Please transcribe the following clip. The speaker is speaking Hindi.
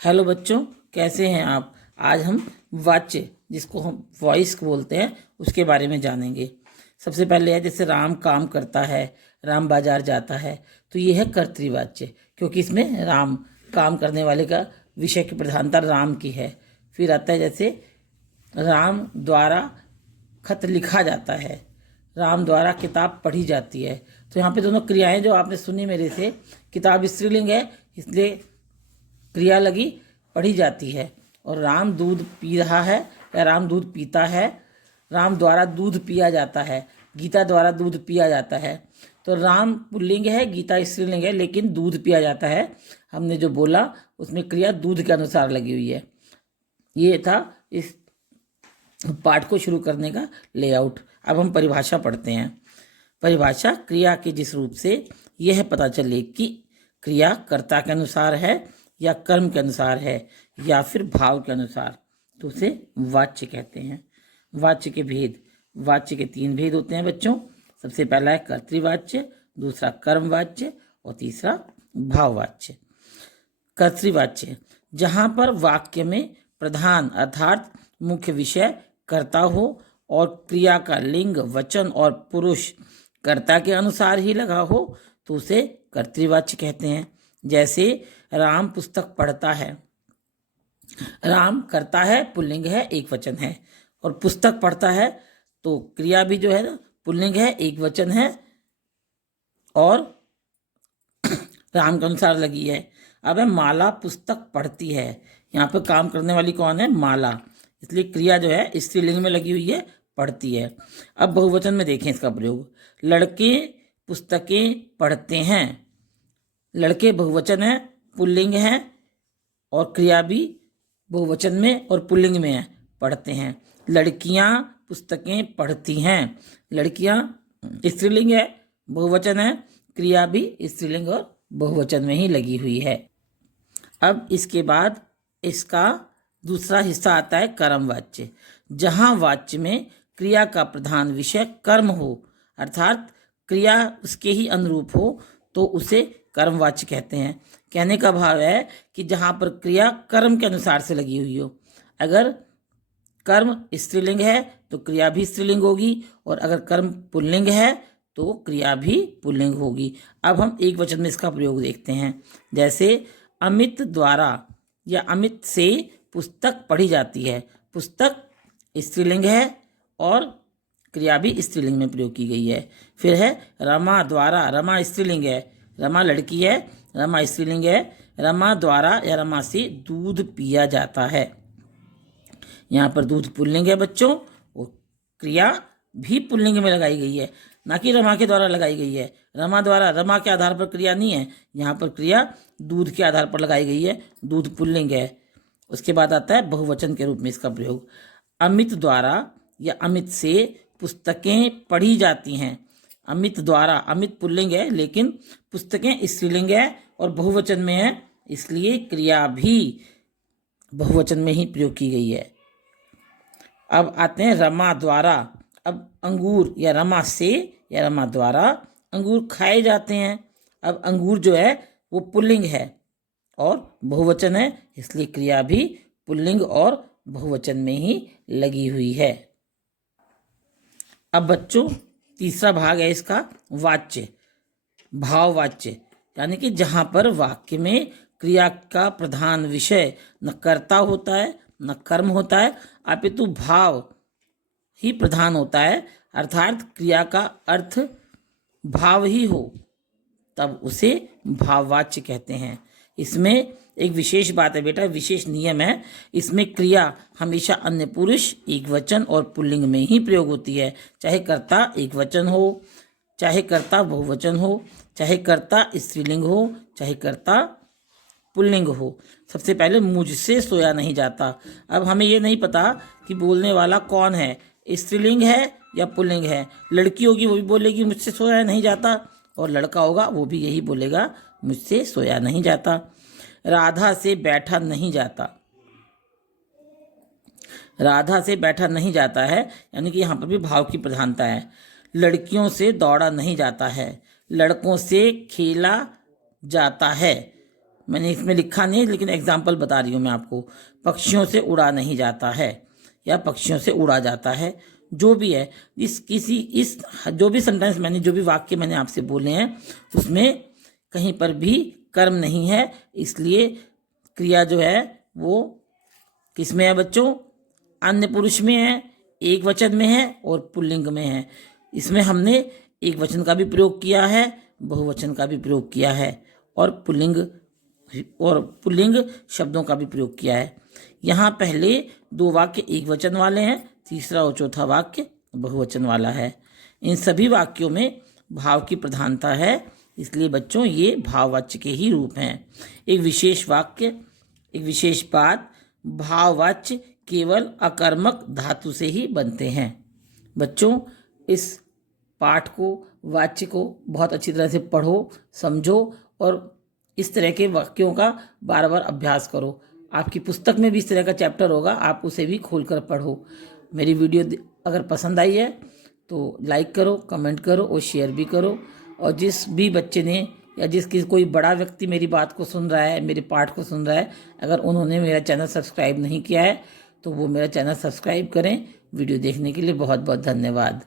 हेलो बच्चों, कैसे हैं आप। आज हम वाच्य, जिसको हम वॉइस बोलते हैं, उसके बारे में जानेंगे। सबसे पहले है जैसे राम काम करता है, राम बाजार जाता है, तो ये है कर्तृवाच्य, क्योंकि इसमें राम काम करने वाले का विषय की प्रधानता राम की है। फिर आता है जैसे राम द्वारा खत लिखा जाता है, राम द्वारा किताब पढ़ी जाती है। तो यहाँ पे दोनों क्रियाएं जो आपने सुनी मेरे से, किताब स्त्रीलिंग है इसलिए क्रिया लगी पढ़ी जाती है, और राम दूध पी रहा है या राम दूध पीता है, राम द्वारा दूध पिया जाता है, गीता द्वारा दूध पिया जाता है। तो राम पुल्लिंग है, गीता स्त्रीलिंग है, लेकिन दूध पिया जाता है। हमने जो बोला उसमें क्रिया दूध के अनुसार लगी हुई है। ये था इस पाठ को शुरू करने का लेआउट। अब हम परिभाषा पढ़ते हैं। परिभाषा क्रिया के जिस रूप से यह पता चले कि क्रिया कर्ता के अनुसार है या कर्म के अनुसार है या फिर भाव के अनुसार, तो उसे वाच्य कहते हैं। वाच्य के भेद, वाच्य के 3 भेद होते हैं बच्चों। सबसे पहला है कर्तृवाच्य, दूसरा कर्मवाच्य और तीसरा भाववाच्य। कर्तृवाच्य, जहाँ पर वाक्य में प्रधान अर्थात मुख्य विषय कर्ता हो और क्रिया का लिंग, वचन और पुरुष कर्ता के अनुसार ही लगा हो, तो उसे कर्तृवाच्य कहते हैं। जैसे राम पुस्तक पढ़ता है, राम करता है, पुल्लिंग है, एक वचन है, और पुस्तक पढ़ता है तो क्रिया भी जो है ना पुल्लिंग है, एक वचन है और राम के अनुसार लगी है। अब है माला पुस्तक पढ़ती है, यहाँ पे काम करने वाली कौन है? माला, इसलिए क्रिया जो है स्त्रीलिंग में लगी हुई है, पढ़ती है। अब बहुवचन में देखें इसका प्रयोग। लड़के पुस्तकें पढ़ते हैं, लड़के बहुवचन है, पुल्लिंग है, और क्रिया भी बहुवचन में और पुल्लिंग में है, पढ़ते हैं। लड़कियां पुस्तकें पढ़ती हैं, लड़कियां स्त्रीलिंग है, बहुवचन है, क्रिया भी स्त्रीलिंग और बहुवचन में ही लगी हुई है। अब इसके बाद इसका दूसरा हिस्सा आता है कर्मवाच्य। जहां वाच्य में क्रिया का प्रधान विषय कर्म हो, अर्थात क्रिया उसके ही अनुरूप हो, तो उसे कर्मवाच्य कहते हैं। कहने का भाव है कि जहाँ पर क्रिया कर्म के अनुसार से लगी हुई हो। अगर कर्म स्त्रीलिंग है तो क्रिया भी स्त्रीलिंग होगी, और अगर कर्म पुल्लिंग है तो क्रिया भी पुल्लिंग होगी। अब हम एक वचन में इसका प्रयोग देखते हैं। जैसे अमित द्वारा या अमित से पुस्तक पढ़ी जाती है, पुस्तक स्त्रीलिंग है और क्रिया भी स्त्रीलिंग में प्रयोग की गई है। फिर है रमा द्वारा, रमा स्त्रीलिंग है, रमा लड़की है, रमा स्त्रीलिंग है, रमा द्वारा या रमा से दूध पिया जाता है। यहाँ पर दूध पुल्लिंग है बच्चों, और क्रिया भी पुल्लिंग में लगाई गई है, ना कि रमा के द्वारा लगाई गई है। रमा द्वारा, रमा के आधार पर क्रिया नहीं है, यहाँ पर क्रिया दूध के आधार पर लगाई गई है, दूध पुल्लिंग है। उसके बाद आता है बहुवचन के रूप में इसका प्रयोग। अमित द्वारा या अमित से पुस्तकें पढ़ी जाती हैं। अमित द्वारा, अमित पुल्लिंग है लेकिन पुस्तकें स्त्रीलिंग है और बहुवचन में है, इसलिए क्रिया भी बहुवचन में ही प्रयोग की गई है। अब आते हैं रमा द्वारा। अब अंगूर या रमा से या रमा द्वारा अंगूर खाए जाते हैं। अब अंगूर जो है वो पुल्लिंग है और बहुवचन है, इसलिए क्रिया भी पुल्लिंग और बहुवचन में ही लगी हुई है। अब बच्चों तीसरा भाग है इसका वाच्य, भाववाच्य, यानी कि जहाँ पर वाक्य में क्रिया का प्रधान विषय न कर्ता होता है न कर्म होता है, अपितु भाव ही प्रधान होता है, अर्थात क्रिया का अर्थ भाव ही हो, तब उसे भाववाच्य कहते हैं। इसमें एक विशेष बात है बेटा, विशेष नियम है। इसमें क्रिया हमेशा अन्य पुरुष, एक वचन और पुल्लिंग में ही प्रयोग होती है, चाहे कर्ता एक वचन हो, चाहे कर्ता बहुवचन हो, चाहे कर्ता स्त्रीलिंग हो, चाहे कर्ता पुल्लिंग हो। सबसे पहले मुझसे सोया नहीं जाता। अब हमें ये नहीं पता कि बोलने वाला कौन है, स्त्रीलिंग है या पुल्लिंग है। लड़की होगी वो भी बोलेगी मुझसे सोया नहीं जाता, और लड़का होगा वो भी यही बोलेगा मुझसे सोया नहीं जाता। राधा से बैठा नहीं जाता, राधा से बैठा नहीं जाता है, यानी कि यहाँ पर भी भाव की प्रधानता है। लड़कियों से दौड़ा नहीं जाता है, लड़कों से खेला जाता है। मैंने इसमें लिखा नहीं लेकिन एग्जाम्पल बता रही हूँ मैं आपको। पक्षियों से उड़ा नहीं जाता है या पक्षियों से उड़ा जाता है, जो भी है इस जो भी सेंटेंस मैंने, जो भी वाक्य मैंने आपसे बोले हैं उसमें कहीं पर भी कर्म नहीं है, इसलिए क्रिया जो है वो किस में है बच्चों? अन्य पुरुष में है, एक वचन में है और पुल्लिंग में है। इसमें हमने एक वचन का भी प्रयोग किया है, बहुवचन का भी प्रयोग किया है और पुल्लिंग शब्दों का भी प्रयोग किया है। यहाँ पहले 2 वाक्य एक वचन वाले हैं, तीसरा और चौथा वाक्य बहुवचन वाला है। इन सभी वाक्यों में भाव की प्रधानता है, इसलिए बच्चों ये भाववाच्य के ही रूप हैं। एक विशेष वाक्य, एक विशेष बात, भाववाच्य केवल अकर्मक धातु से ही बनते हैं। बच्चों इस पाठ को, वाच्य को बहुत अच्छी तरह से पढ़ो, समझो और इस तरह के वाक्यों का बार बार अभ्यास करो। आपकी पुस्तक में भी इस तरह का चैप्टर होगा, आप उसे भी खोलकर पढ़ो। मेरी वीडियो अगर पसंद आई है तो लाइक करो, कमेंट करो और शेयर भी करो। और जिस भी बच्चे ने या कोई बड़ा व्यक्ति मेरी बात को सुन रहा है, मेरे पाठ को सुन रहा है, अगर उन्होंने मेरा चैनल सब्सक्राइब नहीं किया है तो वो मेरा चैनल सब्सक्राइब करें। वीडियो देखने के लिए बहुत बहुत धन्यवाद।